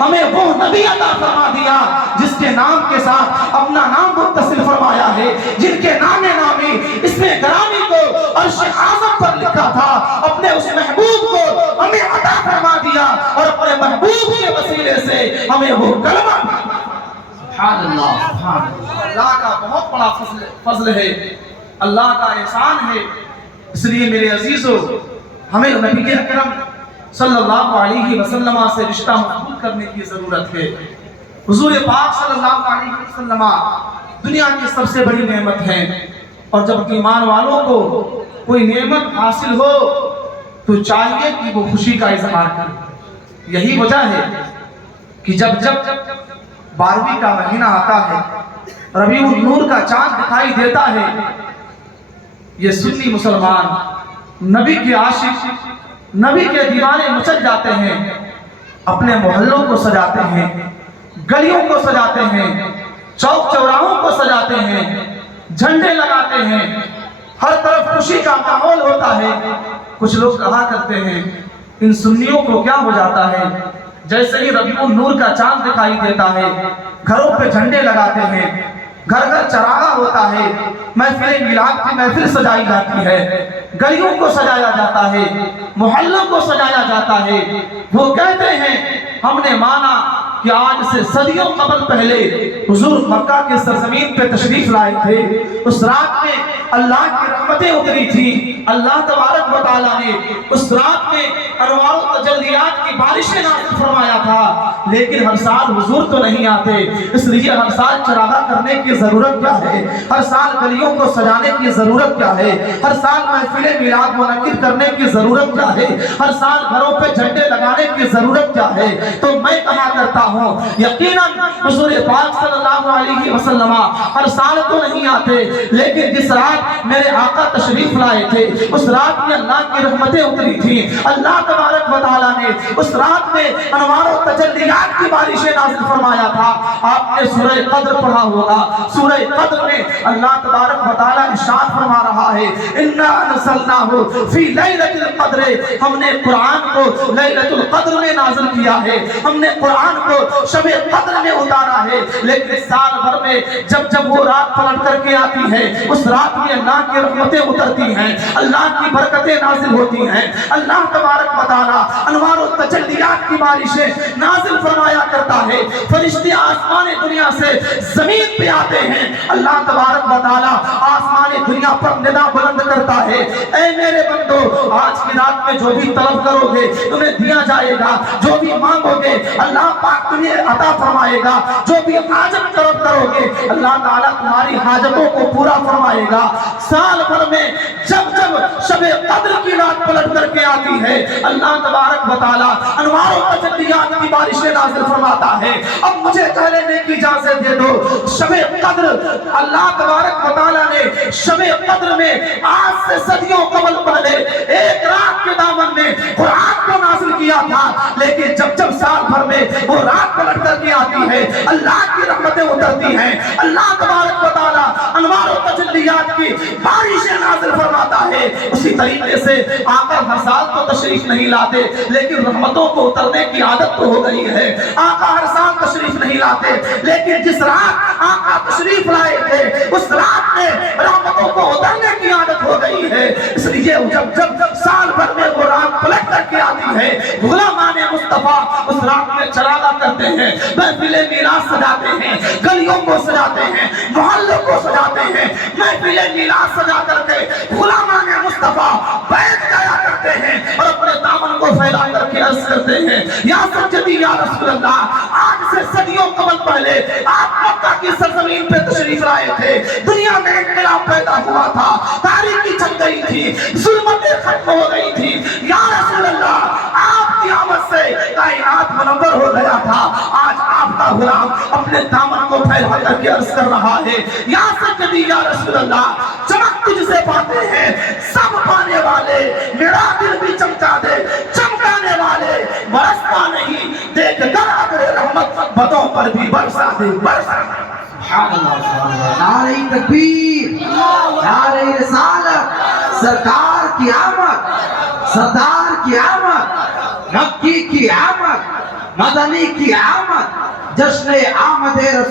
ہمیں وہ نبی عطا فرما دیا جس کے نام کے ساتھ اپنا نام متصل فرمایا ہے، جن کے نام نامی اس میں گرامی کو عرش اعظم پر لکھا تھا، اپنے اس محبوب کو ہمیں عطا فرما دیا اور اپنے محبوب کے وسیلے سے ہمیں وہ کلمہ سبحان اللہ سبحان اللہ۔ اللہ کا بہت بڑا فضل ہے، اللہ کا احسان ہے۔ اس لیے میرے عزیزو، ہمیں نبی اکرم صلی اللہ علیہ وسلم سے رشتہ مضبوط کرنے کی ضرورت ہے۔ حضور پاک صلی اللہ علیہ وسلم دنیا کی سب سے بڑی نعمت ہے، اور جب ایمان والوں کو کوئی نعمت حاصل ہو تو چاہیے کہ وہ خوشی کا اظہار کرے۔ یہی وجہ ہے کہ جب 12ویں کا مہینہ آتا ہے، ربیع النور کا چاند دکھائی دیتا ہے، یہ سنی مسلمان نبی کے عاشق، نبی کے دیوانے مچل جاتے ہیں، اپنے محلوں کو سجاتے ہیں، گلیوں کو سجاتے ہیں، چوک چوراہوں کو سجاتے ہیں، جھنڈے لگاتے ہیں، ہر طرف خوشی کا ماحول ہوتا ہے۔ کچھ لوگ کہا کرتے ہیں ان سنیوں کو کیا ہو جاتا ہے، جیسے ہی ربیع النور کا چاند دکھائی دیتا ہے گھروں پہ جھنڈے لگاتے ہیں، گھر گھر چراغا ہوتا ہے، محفل میلاد کی محفل سجائی جاتی ہے، گلیوں کو سجایا جاتا ہے، محلوں کو سجایا جاتا ہے۔ وہ کہتے ہیں ہم نے مانا کہ آج سے صدیوں قبل پہلے حضور مکہ کے سرزمین پہ تشریف لائے تھے، اس رات میں اللہ کی رحمتیں اتری تھی، اللہ تبارک و تعالیٰ نے اس رات میں انوار و تجلیات کی بارشیں نازل فرمایا تھا، لیکن ہر سال حضور تو نہیں آتے، اس لیے ہر سال چراغا کرنے کی ضرورت کیا ہے، ہر سال گلیوں کو سجانے کی ضرورت کیا ہے، ہر سال محفل میلاد منعقد کرنے کی ضرورت کیا ہے، ہر سال گھروں پہ جھنڈے لگانے کی ضرورت کیا ہے۔ تو میں کہا کرتا ہوں یقیناً حضور پاک صلی اللہ علیہ وسلم ہر سال تو نہیں آتے، لیکن جس رات میرے آقا تشریف لائے تھے اس رات میں اللہ کی رحمتیں اتری تھی، اللہ تبارک و تعالیٰ نے اس رات میں انوار و تجلیات کی بارشیں نازل فرمایا تھا۔ آپ نے سورہ قدر پڑھا ہوگا، سورہ قدر میں اللہ تبارک و تعالیٰ ارشاد فرما رہا ہے اِنَّا أَنزَلْنَاهُ فِي لَيْلَةِ الْقَدْرِ، ہم نے قرآن کو لیلۃ القدر میں نازل کیا ہے، ہم نے قرآن کو شب قدر میں اتارا ہے، لیکن سال بھر میں جب وہ رات پلٹ کر کے آتی ہے اس رات میں اللہ کی رحمتیں اترتی ہیں، اللہ کی برکتیں نازل ہوتی ہیں، اللہ تبارک و تعالیٰ انوار و تجلیات کی بارشیں نازل فرمایا کرتا ہے، فرشتے آسمان دنیا سے زمین پہ آتے ہیں، اللہ تبارک و تعالیٰ آسمان دنیا پر ندا بلند کرتا ہے اے میرے بندو آج کی رات میں جو بھی طلب کرو گے تمہیں دیا جائے گا، جو بھی مانگو گے اللہ پاک تمہیں عطا فرمائے گا، جو بھی حاجت طلب کرو گے اللہ تعالیٰ تمہاری حاجتوں کو پورا فرمائے گا۔ سال بھر میں جب شب قدر کی رات پلٹ کر کے آتی ہے اللہ تبارک و تعالیٰ انوار و تجلیات کی بارشیں نازل فرماتا ہے۔ اب مجھے کہہ لینے کی اجازت دے دو، شب قدر اللہ تبارک و تعالیٰ نے شب قدر میں آج سے صدیوں قبل پہلے ایک رات کے دامن میں قرآن کو نازل کیا تھا، لیکن جب سال بھر میں وہ رات پلٹ کر کے آتی ہے اللہ کی رحمتیں اترتی ہیں، اللہ تبارک و تعالیٰ انوار و تجلیات کی بارشیں نازل فرماتا ہے۔ اسی طریقے سے آقا ہر سال تو تشریف نہیں لاتے، لیکن رحمتوں کو اترنے کی عادت تو ہو گئی ہے، آقا ہر سال تشریف نہیں لاتے، لیکن جس رات آقا تشریف لائے تھے اس رات میں رحمتوں کو اترنے کی عادت ہو گئی ہے۔ اس لیے جب سال بھر میں وہ رات پلٹ کر کے آتی ہے غلامان مصطفیٰ اس رات میں چراغا کرتے ہیں، محفل میلاد سجاتے ہیں، گلیوں کو سجاتے ہیں، محلوں کو سجاتے ہیں، محفل میلاد سجا کر کے غلامان مصطفیٰ بیٹھ جایا کرتے ہیں اور اپنے دامن کو پھیلا کر کے عرض کرتے ہیں یا سجدی یا رسول اللہ، آج سے صدیوں قبل پہلے آپ مکہ کی سرزمین پہ تشریف لائے تھے، دنیا میں انقلاب پیدا ہوا تھا، تاریکی چھٹ گئی تھی، ظلمتیں ختم ہو گئی تھی، یا رسول اللہ آپ کی آمد سے کائنات منور ہو گیا تھا، آج آپ کا غلام اپنے دامن کو پھیلا کر کے عرض کر رہا ہے یا سجدی یا رسول اللہ، چمک تجھ سے پاتے ہیں سب پانے والے، میرا دل بھی چمکا دے، چمکانے والے برستا نہیں، دیکھ کر اگر رحمت بدوں پر بھی برسا دے، برسا دے۔ سبحان اللہ، نعرہ تکبیر، نعرہ رسالت، سرکار کی آمد، سردار کی آمد، مکی کی آمد، مدنی کی آمد، جشن آمد رسول